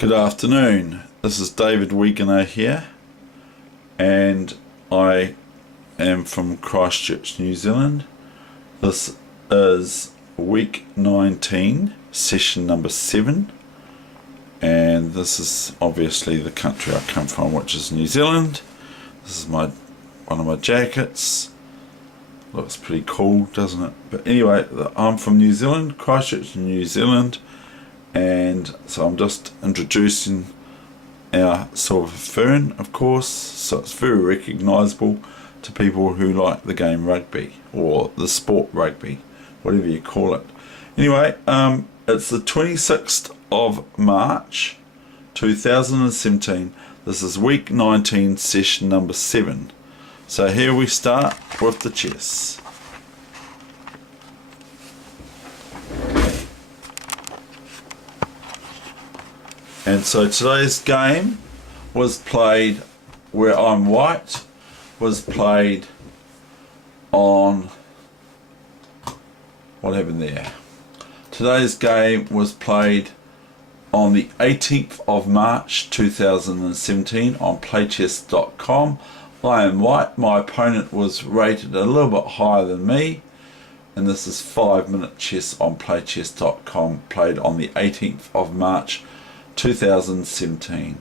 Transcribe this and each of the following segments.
Good afternoon, this is David Weegenaar here, and I am from Christchurch, New Zealand. This is week 19, session number 7, and this is obviously the country I come from, which is New Zealand. This is one of my jackets. Looks pretty cool, doesn't it? But anyway, I'm from New Zealand, Christchurch, New Zealand, and so I'm just introducing our silver fern, of course, so it's very recognisable to people who like the game rugby, or the sport rugby, whatever you call it. Anyway, it's the 26th of March 2017. This is week 19, session number 7. So here we start with the chess. And so today's game was played, where I'm white, was played on, what happened there? Today's game was played on the 18th of March 2017 on playchess.com. I am white, my opponent was rated a little bit higher than me, and this is 5-minute chess on playchess.com, played on the 18th of March 2017.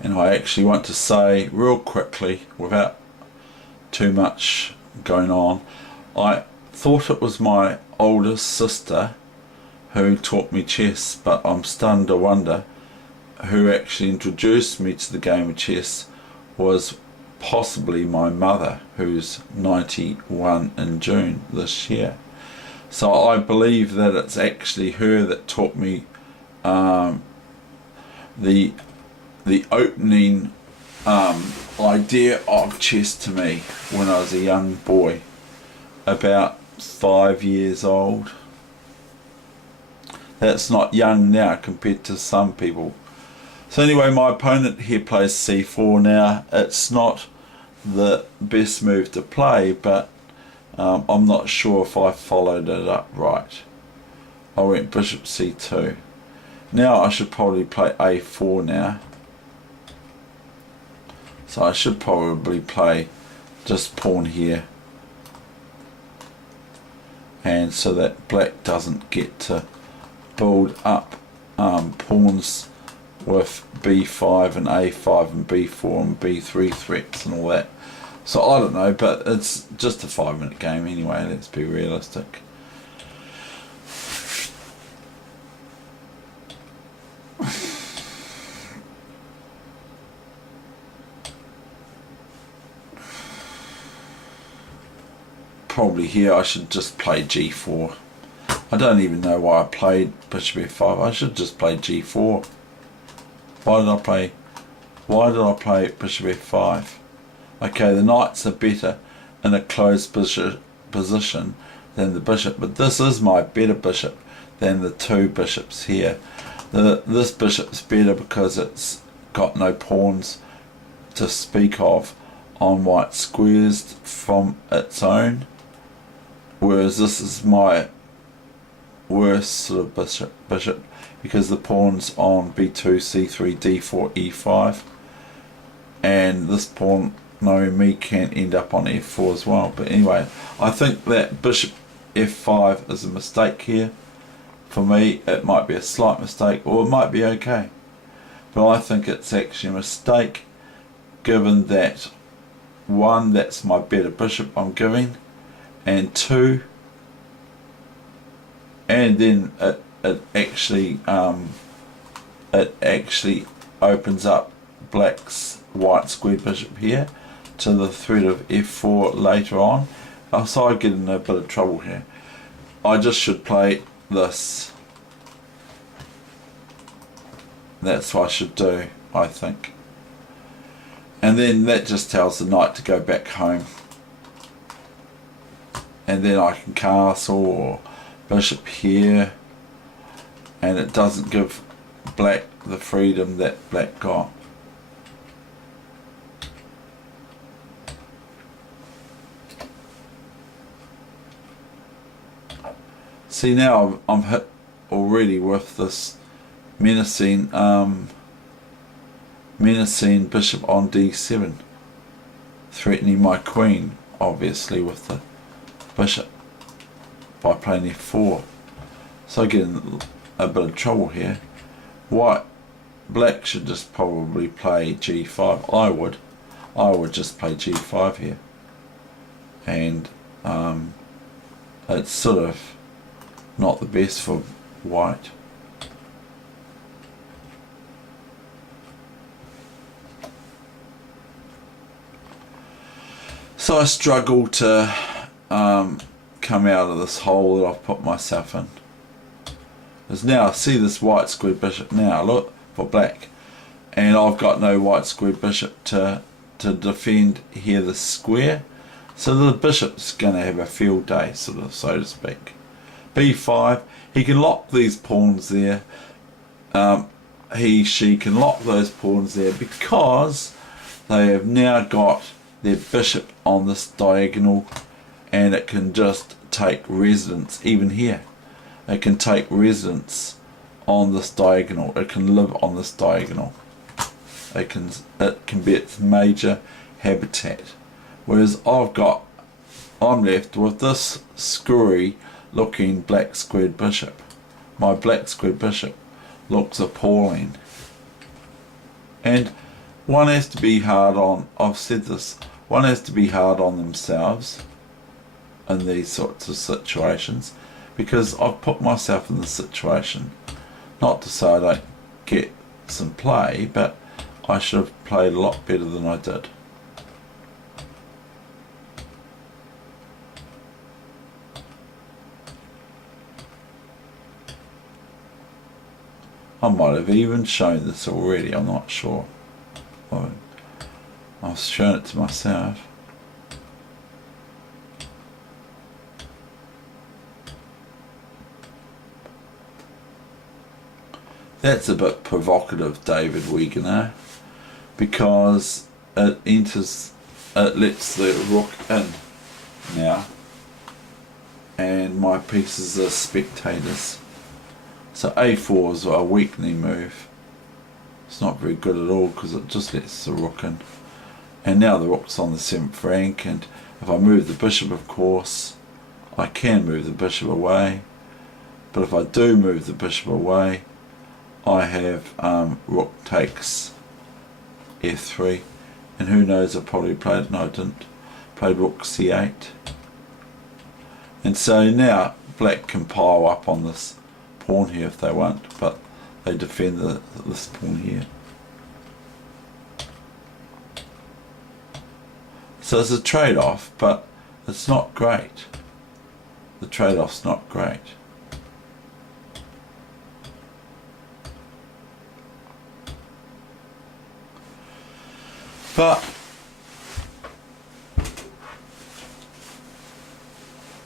And I actually want to say real quickly, without too much going on, I thought it was my oldest sister who taught me chess, but I'm stunned to wonder who actually introduced me to the game of chess was possibly my mother, who's 91 in June this year. So I believe that it's actually her that taught me the opening idea of chess to me when I was a young boy, about 5 years old. That's not young now compared to some people. So anyway, my opponent here plays c4 now. It's not the best move to play, but I'm not sure if I followed it up right. I went bishop c2. Now I should probably play a4 now. So I should probably play just pawn here, and so that black doesn't get to build up pawns with b5 and a5 and b4 and b3 threats and all that. So I don't know, but it's just a 5-minute game anyway, let's be realistic. Probably here I should just play g4. I don't even know why I played bishop f5. I should just play g4. Why did I play bishop f5? Okay, the knights are better in a closed position than the bishop, but this is my better bishop than the two bishops here. This bishop's better because it's got no pawns to speak of on white squares from its own, whereas this is my worst sort of bishop because the pawns on b2, c3, d4, e5, and this pawn knowing me can end up on f4 as well. But anyway, I think that bishop f5 is a mistake here. For me, it might be a slight mistake, or it might be okay, but I think it's actually a mistake, given that 1, that's my better bishop I'm giving, and 2, and then it actually opens up black's white squared bishop here to the threat of f4 later on. So I get in a bit of trouble here. I just should play this. That's what I should do, I think. And then that just tells the knight to go back home. And then I can castle or bishop here, and it doesn't give black the freedom that black got. See, now I'm hit already with this menacing bishop on d7, threatening my queen, obviously, with the bishop by playing f4. So I get in a bit of trouble here. Black should just probably play g5. I would just play g5 here, and it's sort of not the best for white. So I struggle to come out of this hole that I've put myself in. Because now I see this white squared bishop now, look, for black, and I've got no white squared bishop to defend here this square, so the bishop's going to have a field day, sort of, so to speak. b5, he can lock these pawns there, she can lock those pawns there because they have now got their bishop on this diagonal, and it can just take residence even here. It can take residence on this diagonal. It can live on this diagonal. It can be its major habitat. Whereas I'm left with this screwy looking black squared bishop. My black squared bishop looks appalling. And one has to be hard on, I've said this, one has to be hard on themselves in these sorts of situations, because I've put myself in this situation. Not to say I don't get some play, but I should have played a lot better than I did. I might have even shown this already, I'm not sure. I've shown it to myself. That's a bit provocative, David Weegenaar, because it lets the rook in now, and my pieces are spectators. So a4 is a weakening move. It's not very good at all because it just lets the rook in. And now the rook's on the 7th rank, and if I move the bishop, of course, I can move the bishop away. But if I do move the bishop away, I have rook takes f3, and who knows, I probably played, no I didn't, played rook c8. And so now black can pile up on this pawn here if they want, but they defend this pawn here. So it's a trade-off, but it's not great. The trade-off's not great. But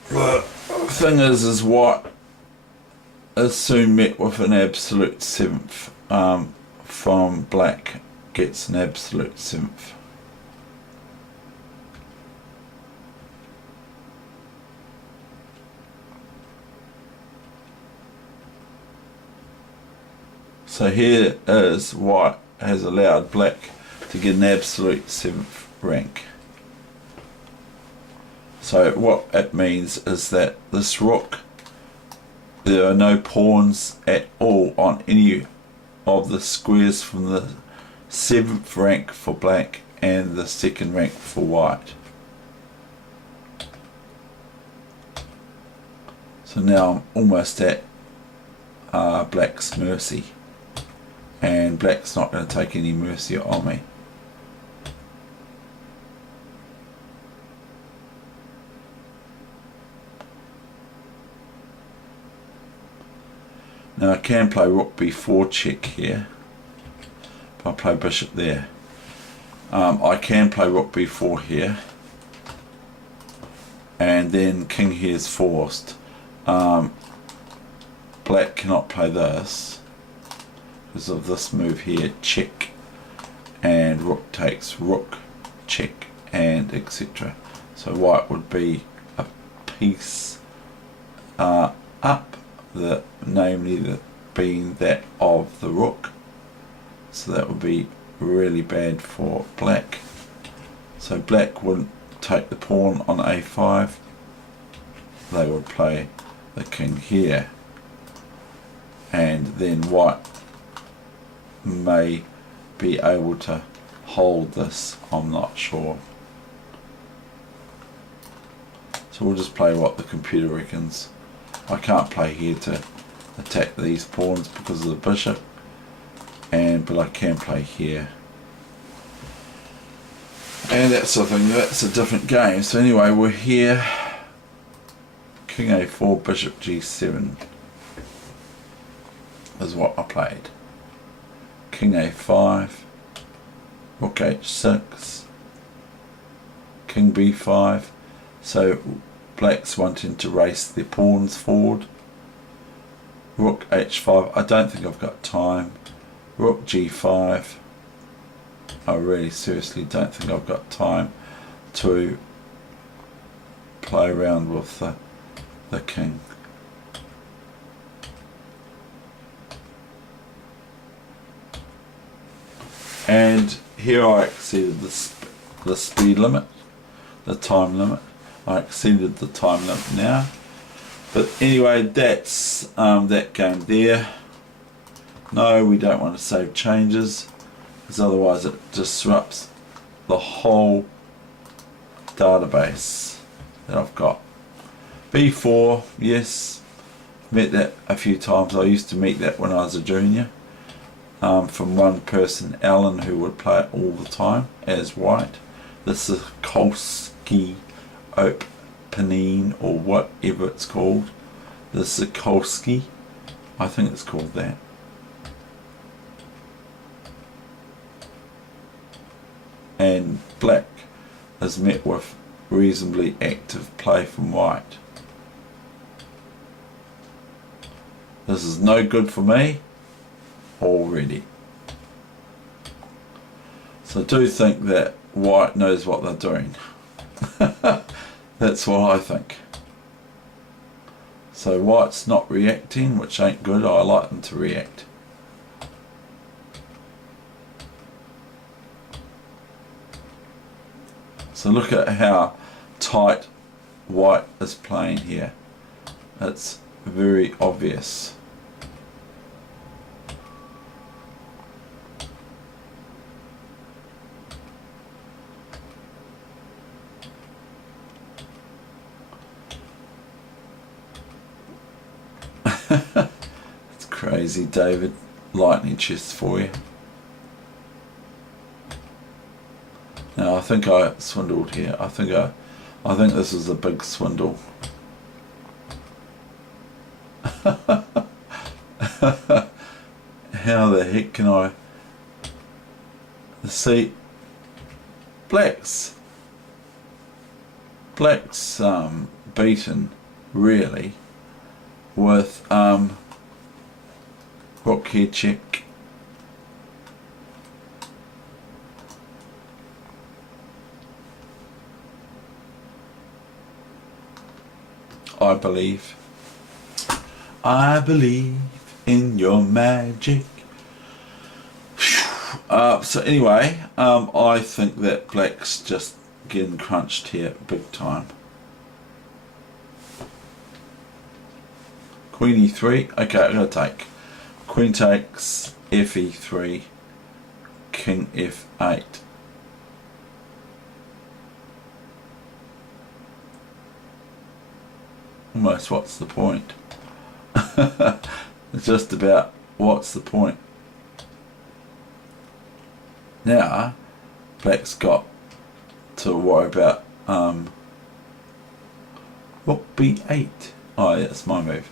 the thing is what is soon met with an absolute 7th from black gets an absolute 7th. So here is what has allowed black to get an absolute 7th rank. So what it means is that this rook, there are no pawns at all on any of the squares from the 7th rank for black and the 2nd rank for white. So now I'm almost at black's mercy, and black's not going to take any mercy on me. Now I can play rook b4 check here, but I'll play bishop there. I can play rook b4 here, and then king here is forced. Black cannot play this because of this move here, check, and rook takes rook, check, and etc. So white would be a piece up, namely being that of the rook. So that would be really bad for black. So black wouldn't take the pawn on a5. They would play the king here, and then white may be able to hold this, I'm not sure. So we'll just play what the computer reckons. I can't play here to attack these pawns because of the bishop, but I can play here. And that sort of thing, that's a different game. So anyway, we're here. King a4, bishop g7 is what I played. King a5, rook h6, king b5. So black's wanting to race their pawns forward. Rook h5, I don't think I've got time. Rook g5, I really seriously don't think I've got time to play around with the king. And here I exceeded the speed limit, the time limit. I exceeded the time limit now. But anyway, that's that game there. No, we don't want to save changes, because otherwise it disrupts the whole database that I've got. B4, yes, met that a few times. I used to meet that when I was a junior, from one person, Alan, who would play it all the time as white. This is Kolsky opening, or whatever it's called. This is Kolsky, I think it's called that. And black is met with reasonably active play from white. This is no good for me already. So I do think that white knows what they're doing. That's what I think. So white's not reacting, which ain't good. I like them to react. So look at how tight white is playing here. It's very obvious. It's crazy, David. Lightning chess for you. Now I think I swindled here. I think this is a big swindle. How the heck can I see? Black's beaten really with rook here check. I believe in your magic. So anyway, I think that black's just getting crunched here big time. Queen e3. Okay, I'm going to take. Queen takes, fe3, king f8. Almost, what's the point? It's just about what's the point. Now black's got to worry about rook b8. Oh, that's my move.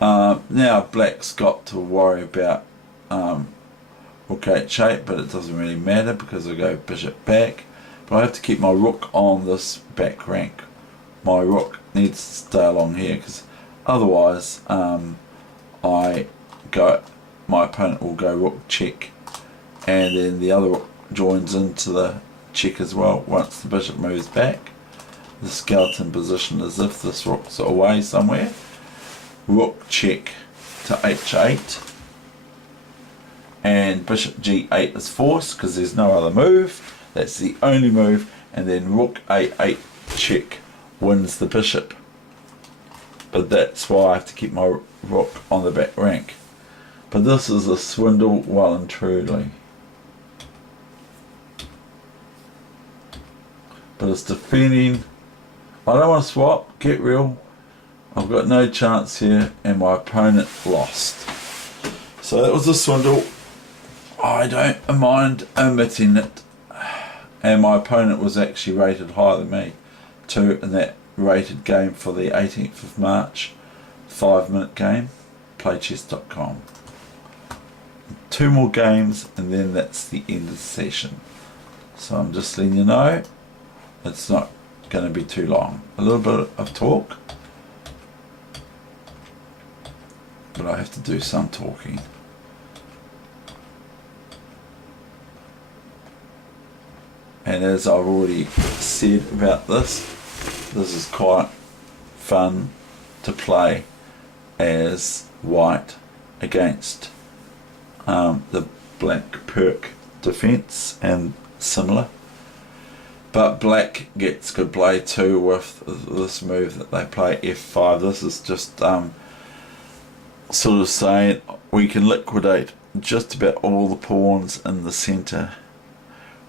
Now black's got to worry about rook h8, but it doesn't really matter because I go bishop back. But I have to keep my rook on this back rank. My rook needs to stay along here, because otherwise my opponent will go rook check, and then the other rook joins into the check as well once the bishop moves back. The skeleton position as if this rook's away somewhere, rook check to h8, and bishop g8 is forced because there's no other move. That's the only move, and then rook a8 check wins the bishop. But that's why I have to keep my rook on the back rank. But this is a swindle, well and truly. But it's defending. I don't want to swap, get real. I've got no chance here, and my opponent lost. So that was a swindle. I don't mind admitting it. And my opponent was actually rated higher than me too in that rated game for the 18th of March 5-minute game, playchess.com. 2 more games and then that's the end of the session. So I'm just letting you know it's not going to be too long. A little bit of talk, but I have to do some talking. And as I've already said about this is quite fun to play as white against the black perk defense and similar. But black gets good play too with this move that they play, f5. This is just sort of saying we can liquidate just about all the pawns in the centre,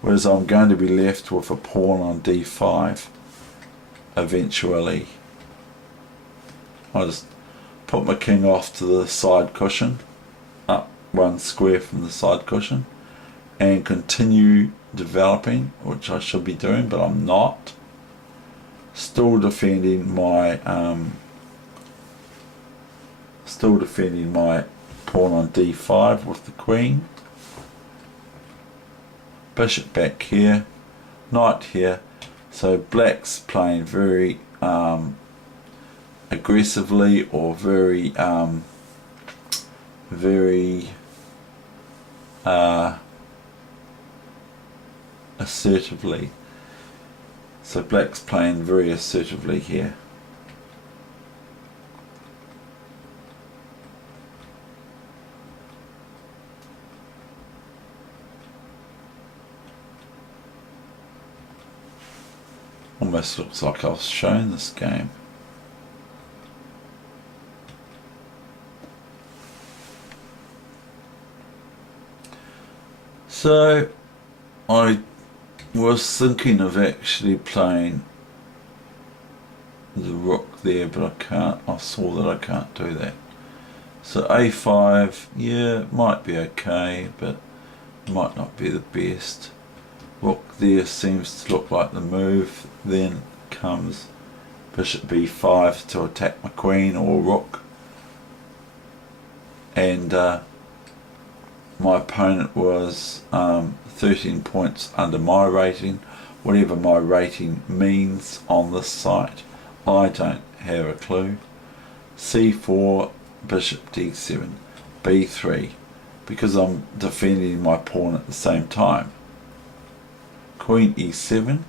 whereas I'm going to be left with a pawn on d5 eventually. I'll just put my king off to the side cushion, up 1 square from the side cushion, and continue developing, which I should be doing, but I'm not. Still defending my pawn on d5 with the queen. Bishop back here, knight here. So black's playing very aggressively or very assertively. So black's playing very assertively here. Almost looks like I was shown this game. So I was thinking of actually playing the rook there, but I can't. I saw that I can't do that. So a5, yeah, might be okay, but might not be the best. Rook there seems to look like the move. Then comes bishop b5 to attack my queen or rook, and my opponent was 13 points under my rating, whatever my rating means on this site. I don't have a clue. c4, bishop d7, b3, because I'm defending my pawn at the same time. Queen e7,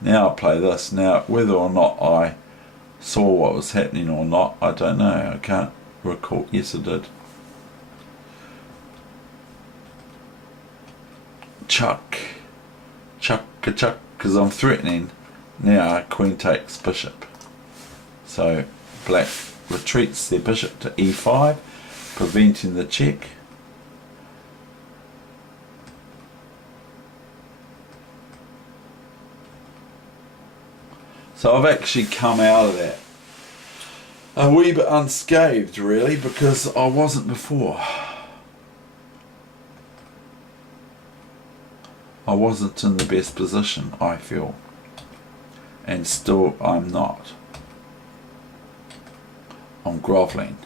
now I play this. Now whether or not I saw what was happening or not, I don't know. I can't recall. Yes, I did. Chuck, because I'm threatening. Now queen takes bishop. So black retreats their bishop to e5, preventing the check. So I've actually come out of that a wee bit unscathed, really, because I wasn't before. I wasn't in the best position, I feel, and still I'm not. I'm grovelling.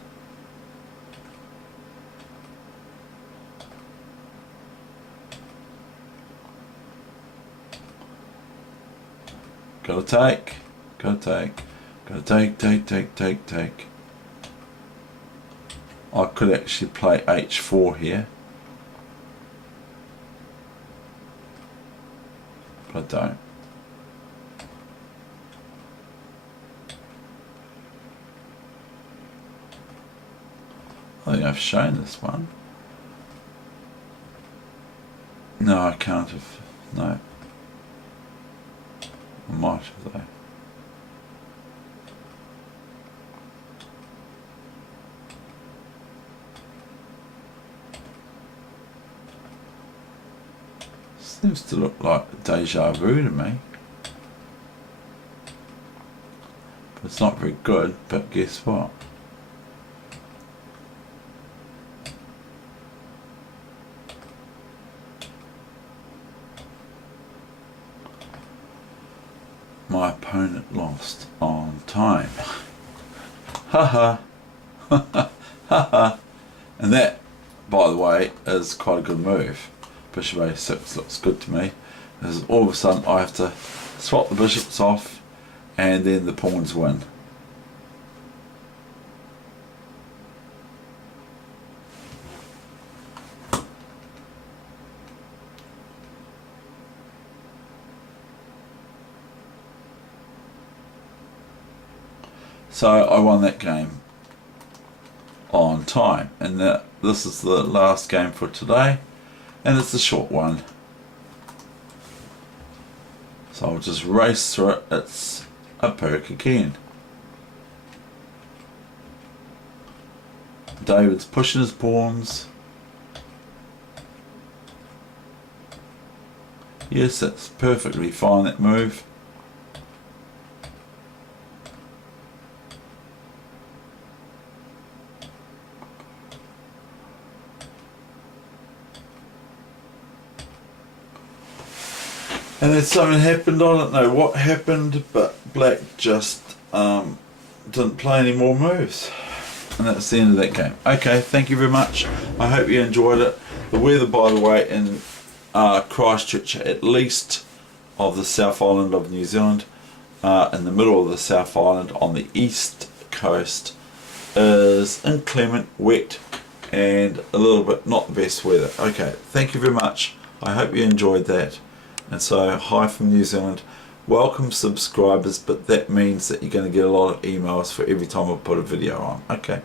Gotta take, gotta take. I could actually play h4 here. I don't. I think I've shown this one. No, I can't have. No. I might have though. Seems to look like deja vu to me. But it's not very good, but guess what? My opponent lost on time. Haha. Haha. And that, by the way, is quite a good move. Bishop a6 looks good to me. Because all of a sudden I have to swap the bishops off and then the pawns win. So I won that game on time, and this is the last game for today, and it's a short one. So I'll just race through it. It's a perk again. David's pushing his pawns. Yes, that's perfectly fine, that move. And then something happened, I don't know what happened, but black just didn't play any more moves. And that's the end of that game. Okay, thank you very much. I hope you enjoyed it. The weather, by the way, in Christchurch, at least of the South Island of New Zealand, in the middle of the South Island on the east coast, is inclement, wet, and a little bit not the best weather. Okay, thank you very much. I hope you enjoyed that. And so, hi from New Zealand. Welcome subscribers, but that means that you're going to get a lot of emails for every time I put a video on. Okay.